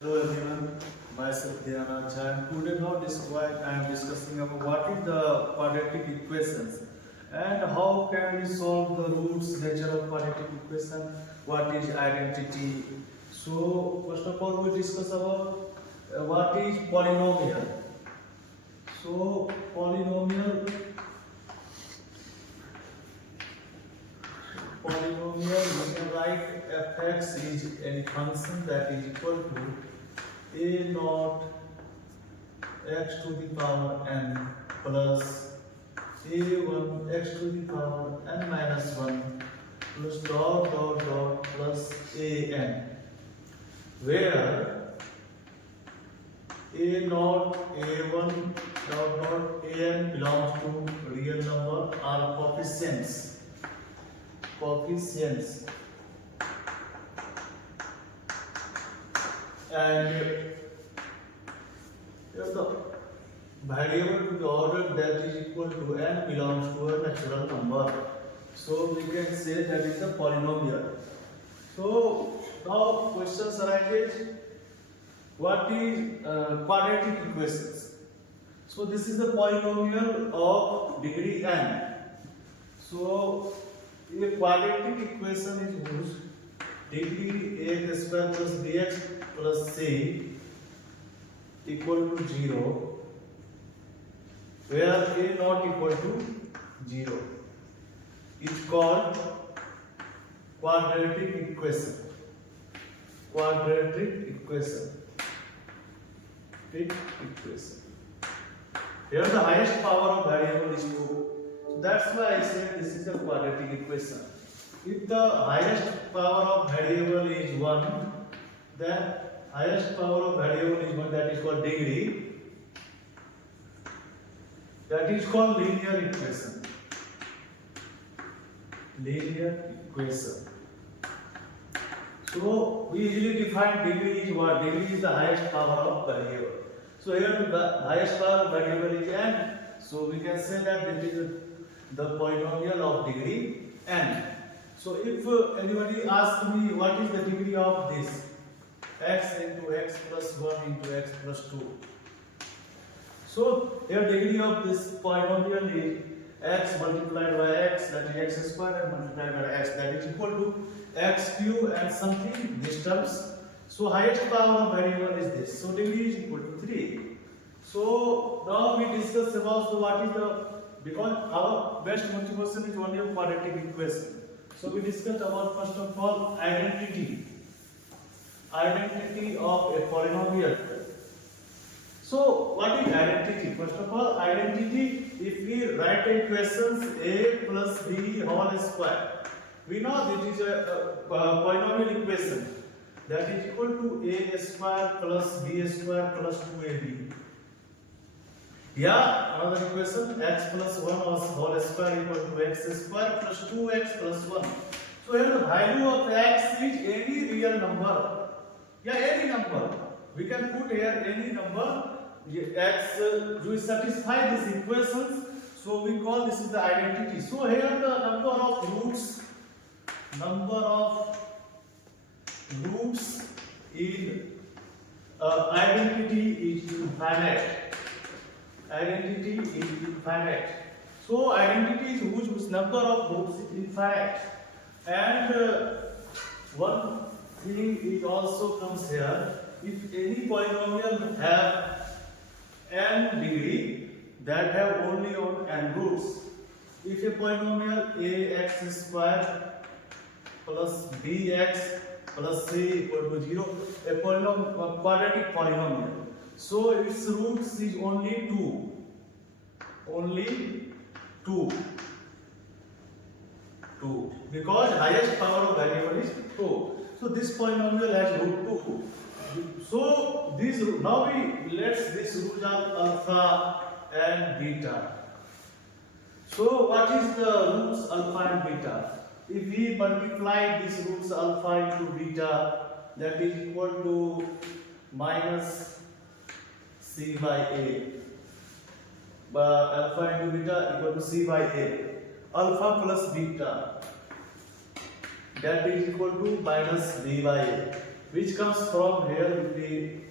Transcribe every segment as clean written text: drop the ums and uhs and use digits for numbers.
Hello everyone, myself Dhyana and today I am discussing about what is the quadratic equations and how can we solve the roots, nature of quadratic equation, what is identity. So first of all we discuss about what is polynomial. So polynomial we can write fx is any function that is equal to a naught x to the power n plus a1 x to the power n minus 1 plus dot plus an, where a naught a1 dot an belongs to real number or coefficients and if the variable to be ordered that is equal to n belongs to a natural number, so we can say that is a polynomial. So now questions arises, what is quadratic equations? So this is the polynomial of degree n. So a quadratic equation is whose degree ax square plus bx plus c equal to 0, where a not equal to 0 is called quadratic equation. Here the highest power of variable is 2. So that's why I said this is a quadratic equation. If the highest power of variable is 1, then highest power of variable is 1, that is called degree. That is called linear equation. So we usually define degree is what? Degree is the highest power of variable. So here the highest power of variable is n. So we can say that this is the polynomial of degree n. So if anybody asks me what is the degree of this, x into x plus 1 into x plus 2. So here degree of this polynomial is x multiplied by x, that is x square, and multiplied by x, that is equal to x cube and something this terms. So highest power of variable is this. So degree is equal to 3. So now we discuss about what is the, because our best motivation is only a quadratic equation. So we discussed about first of all identity of a polynomial. So what is identity? First of all, identity, if we write equations a plus b whole square, we know that is a polynomial equation that is equal to a square plus b square plus 2ab. Yeah, another equation, x plus 1 was whole square equal to x square plus 2x plus 1. So here the value of x is any real number. Yeah, any number. We can put here any number. X will satisfy these equations. So we call this is the identity. So here the number of roots in identity is infinite. So identity is whose number of roots is infinite. And one thing is also comes here, if any polynomial have n degree, that have only on n roots. If a polynomial ax square plus bx plus c equal to 0, a quadratic polynomial, so its roots is only 2, because highest power of variable is 2. So this polynomial has root 2. So these, now these roots are alpha and beta. So what is the roots alpha and beta? If we multiply these roots alpha into beta, that is equal to minus c by a. Alpha into beta equal to c by a. Alpha plus beta, that is equal to minus b by a. which comes from here. If we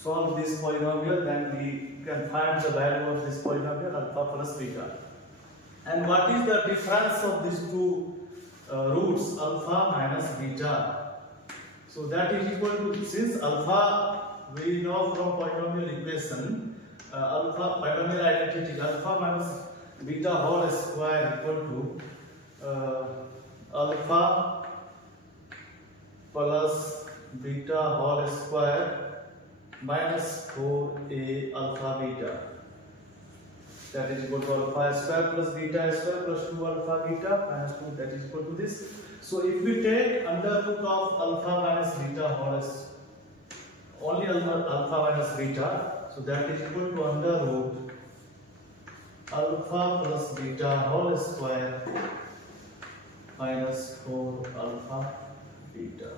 solve this polynomial, then we can find the value of this polynomial alpha plus beta. And what is the difference of these two roots, alpha minus beta? So that is equal to, since alpha we know from polynomial equation, alpha polynomial identity alpha minus beta whole square equal to alpha plus beta whole square minus 4a alpha beta. That is equal to alpha square plus beta square plus 2 alpha beta minus 2, that is equal to this. So if we take under root of alpha minus beta whole square, only alpha minus beta, so that is equal to under root alpha plus beta whole square minus 4 alpha beta.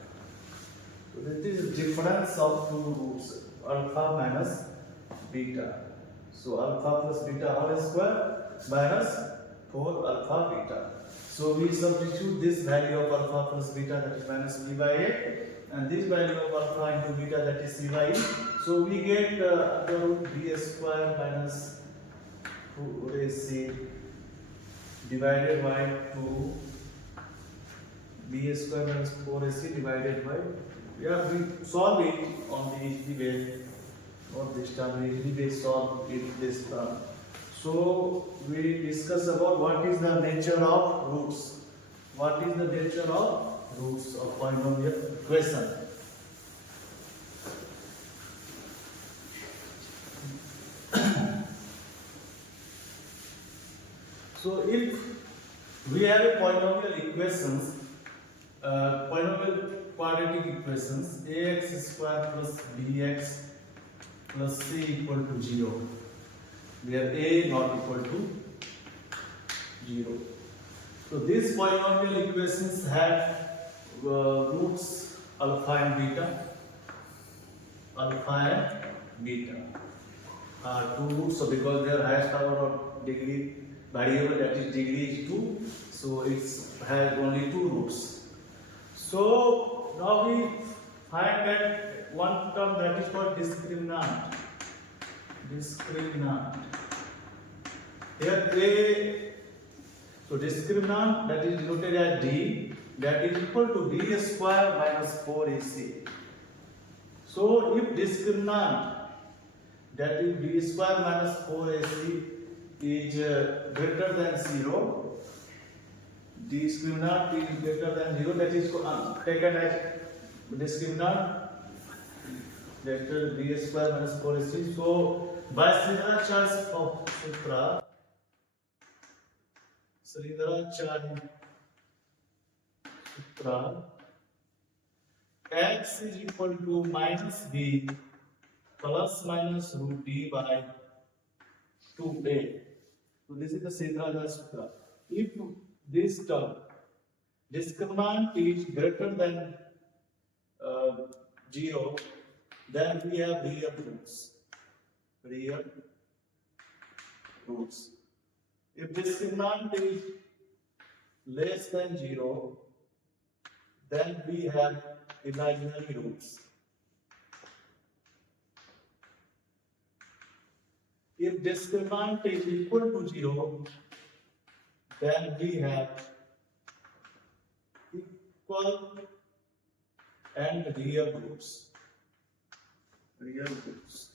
So this is difference of two roots, alpha minus beta. So alpha plus beta whole square minus 4 alpha beta. So we substitute this value of alpha plus beta, that is minus b by a, and this value of alpha into beta, that is c by e. So we get under root b square minus 2ac divided by 2 b square minus 4ac divided by, we solve it on the easy way. Not this term, we usually solve it this term. So we discuss about what is the nature of roots. What is the nature of roots of polynomial equation? So if we have a polynomial equations, polynomial quadratic equations, ax square plus bx plus c equal to 0, where a not equal to 0. So these polynomial equations have roots alpha and beta. Alpha and beta are two roots. So because their highest power of degree variable, that is degree, is 2, so it has only two roots. So now we find that one term that is called discriminant. Discriminant. Here a, so discriminant, that is denoted as d, that is equal to b square minus 4ac. So if discriminant, that is b square minus 4ac, is greater than 0, discriminant is greater than 0, that is taken as discriminant vector b square minus 4ac. So by Sridharacharya's of sutra, x is equal to minus b plus minus root d by 2a. So this is the Sridharacharya sutra. If this term discriminant is greater than 0, then we have real roots. Real roots. If discriminant is less than 0, then we have imaginary roots. If discriminant is equal to 0, then we have equal and real roots. Real roots.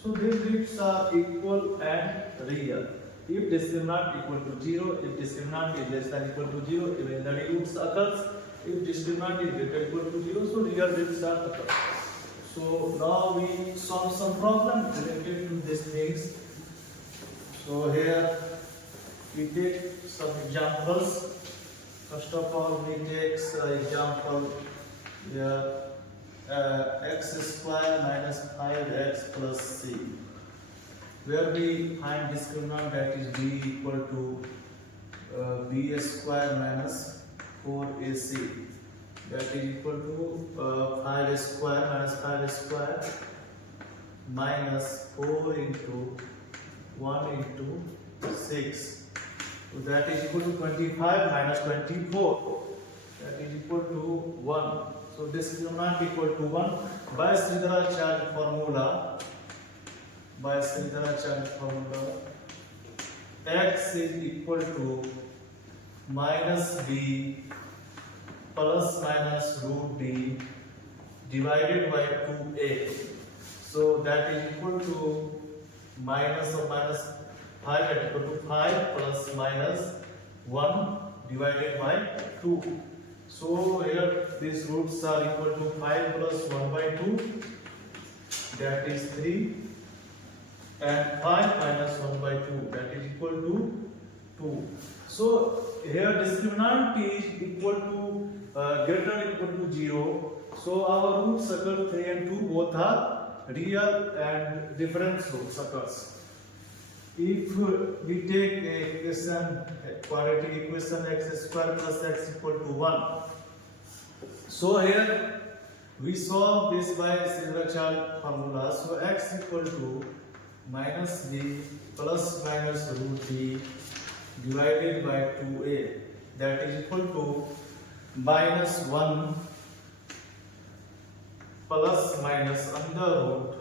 So these roots are equal and real. If discriminant equal to 0, if discriminant is less than equal to 0, imaginary roots occurs. If discriminant is greater equal to 0, so real roots are occurs. So now we solve some problem related to these things. So here we take some examples. First of all, we take example here, x square minus 5x plus c, where we find discriminant, that is b equal to b square minus 4ac, that is equal to 5 square minus 5 square minus 4 into 1 into 6. So that is equal to 25 minus 24. That is equal to 1. So discriminant equal to 1 by Sridharacharya formula. By Sridharacharya formula, x is equal to minus b plus minus root d divided by 2a. So that is equal to minus of minus 5, that is equal to 5 plus minus 1 divided by 2. So here these roots are equal to 5 plus 1 by 2, that is 3, and 5 minus 1 by 2, that is equal to 2. So here discriminant is equal to greater than equal to 0. So our roots occur 3 and 2 both are real and difference roots occurs. If we take a equation, a quadratic equation x square plus x equal to 1. So here we solve this by Sridharacharya formula. So x equal to minus b plus minus root d divided by 2a, that is equal to minus 1 plus minus under root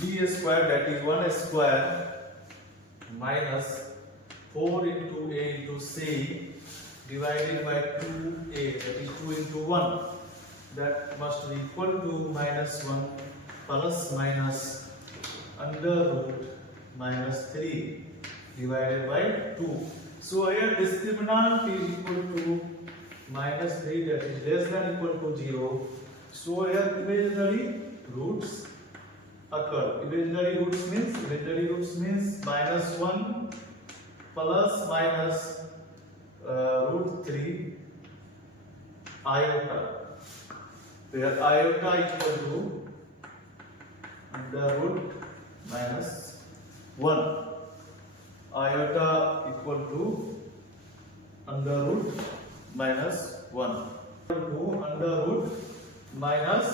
b square, that is 1 square, minus 4 into a into c divided by 2a, that is 2 into 1, that must be equal to minus 1 plus minus under root minus 3 divided by 2. So here discriminant is equal to minus 3, that is less than equal to 0. So here imaginary roots occur. Imaginary roots means minus 1 plus minus root 3 iota, where iota is equal to under root minus 1. Iota equal to under root minus 1. Equal to under root minus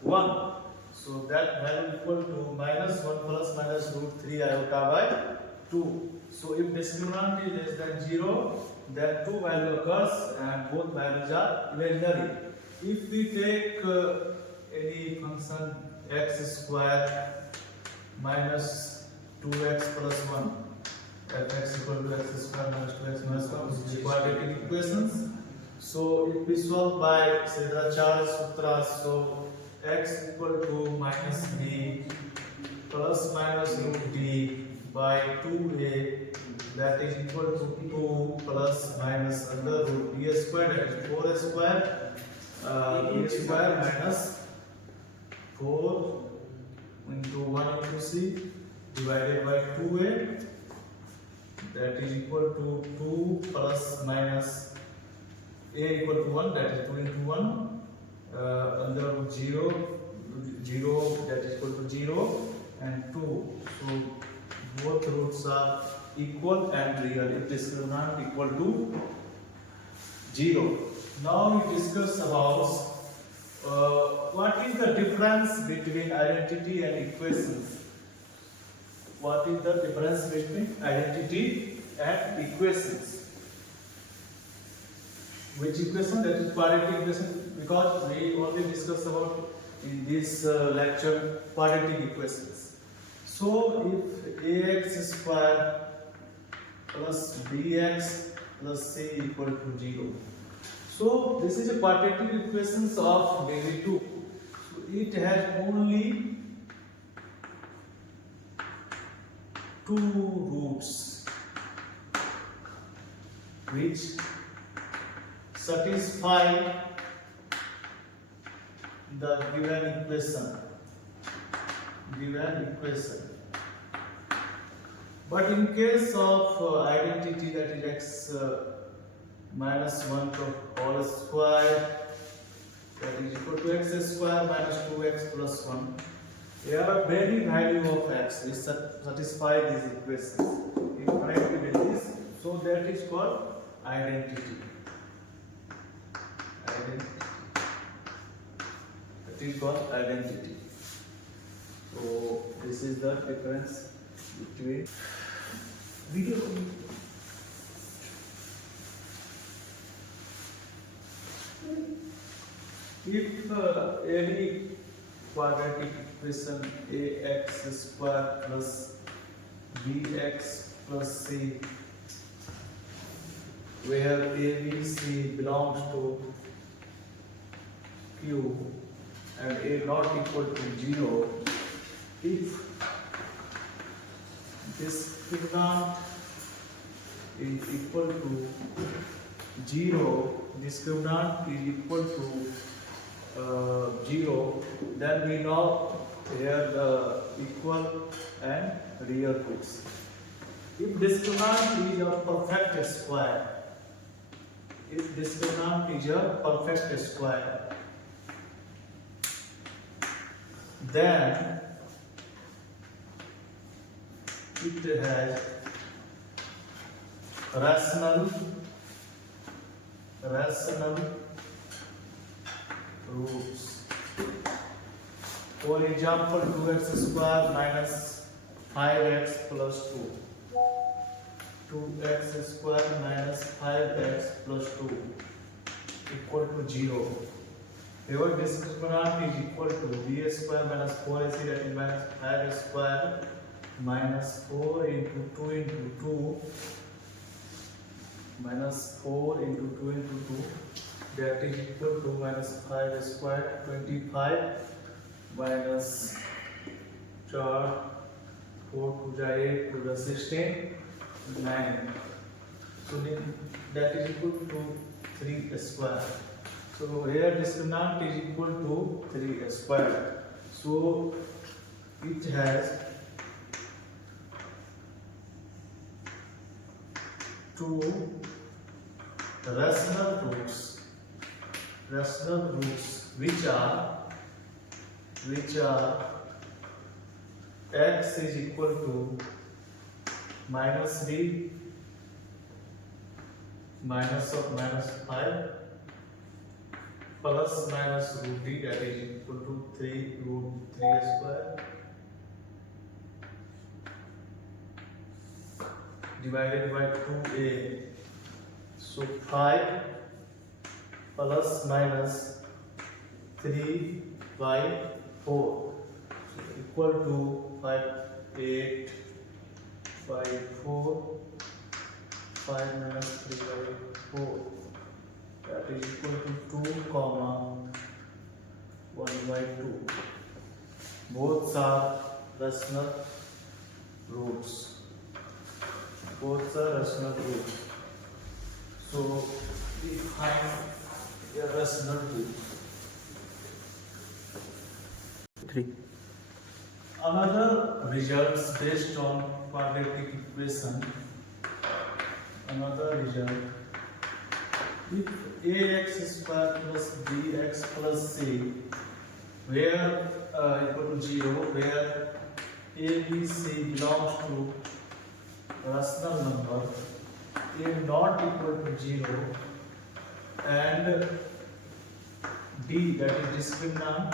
1. So that value equal to minus 1 plus minus root 3 iota by 2. So if discriminant is less than 0, then 2 value occurs and both values are imaginary. If we take any function x square minus 2x plus 1, fx equal to x square minus 2x minus 1, which is quadratic equations. So if we solve by Sridharacharya sutra, so x equal to minus b plus minus root d by 2a, that is equal to 2 plus minus under root b square, that is 4 square, b square minus 4 into 1 into c divided by 2a, that is equal to 2 plus minus a equal to 1, that is 2 into 1, under root 0, that is equal to 0, and 2. So both roots are equal and real if discriminant equal to 0. Now we discuss about what is the difference between identity and equations. What is the difference between identity and equations? Which equation? That is quadratic equation, because we only discuss about in this lecture quadratic equations. So if ax square plus bx plus c equal to 0. So this is a quadratic equations of degree 2. So it has only 2 roots which satisfy the given equation. But in case of identity, that is x minus 1 whole square, that is equal to x square minus 2x plus 1. Here are many value of x which satisfy these equations. If connected with this, so that is called identity. That is called identity. So this is the difference between video. If any quadratic equation ax square plus bx plus c, where a, b, c belongs to q and a not equal to 0, if discriminant is equal to 0, discriminant is equal to 0, then we know here the equal and real roots. If discriminant is a perfect square, if discriminant is a perfect square, then it has rational roots. For example, 2x square minus 5x plus 2. 2x square minus 5x plus 2 equal to 0. Here discriminant is equal to b square minus 4ac, that is minus 5 square minus 4 into 2 into 2 minus 4 into 2 into 2, that is equal to minus 5 square, 25 minus 4, 4 to the 8 to the 16, 9. So that is equal to 3 square. So here discriminant is equal to 3 square. So it has two rational roots which are x is equal to minus b minus of minus 5 plus minus root d, that is equal to 3 root 3 square divided by 2a. So 5 plus minus 3 by 4 equal to 5, 8, 5, 4, 5 minus 3 by 4, that is equal to 2 comma 1 by 2. Both are rational roots. Both are rational roots. So we find a rational root. 3. Another results based on quadratic equation. Another result. If ax square plus bx plus c, where equal to 0, where a, b, c belongs to rational number, a not equal to 0, and d, that is discriminant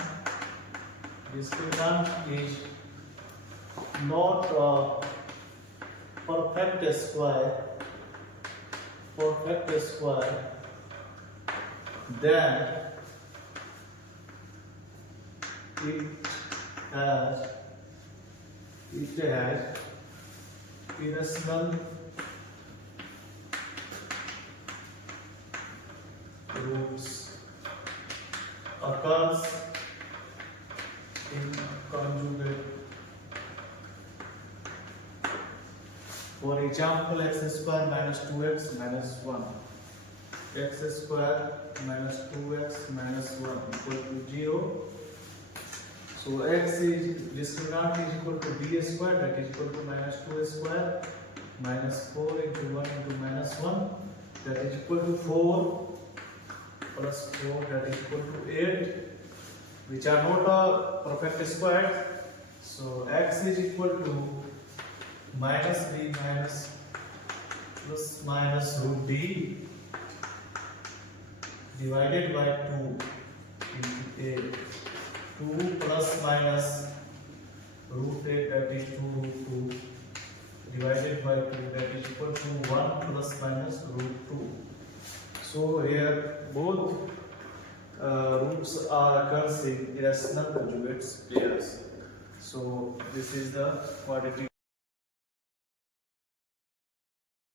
is not a perfect square, then it has irrational roots, occurs in conjugate. For example, x square minus 2x minus 1, x square minus 2x minus 1 equal to 0. So x is discriminant is equal to b square, that is equal to minus 2 square minus 4 into 1 into minus 1, that is equal to 4 plus 4, that is equal to 8, which are not a perfect square. So x is equal to minus b minus plus minus root d divided by 2 into a. 2 plus minus root 8, that is 2 root 2 divided by 2, that is equal to 1 plus minus root 2. So here both roots are occurs in irrational conjugates pairs. So this is the quadratic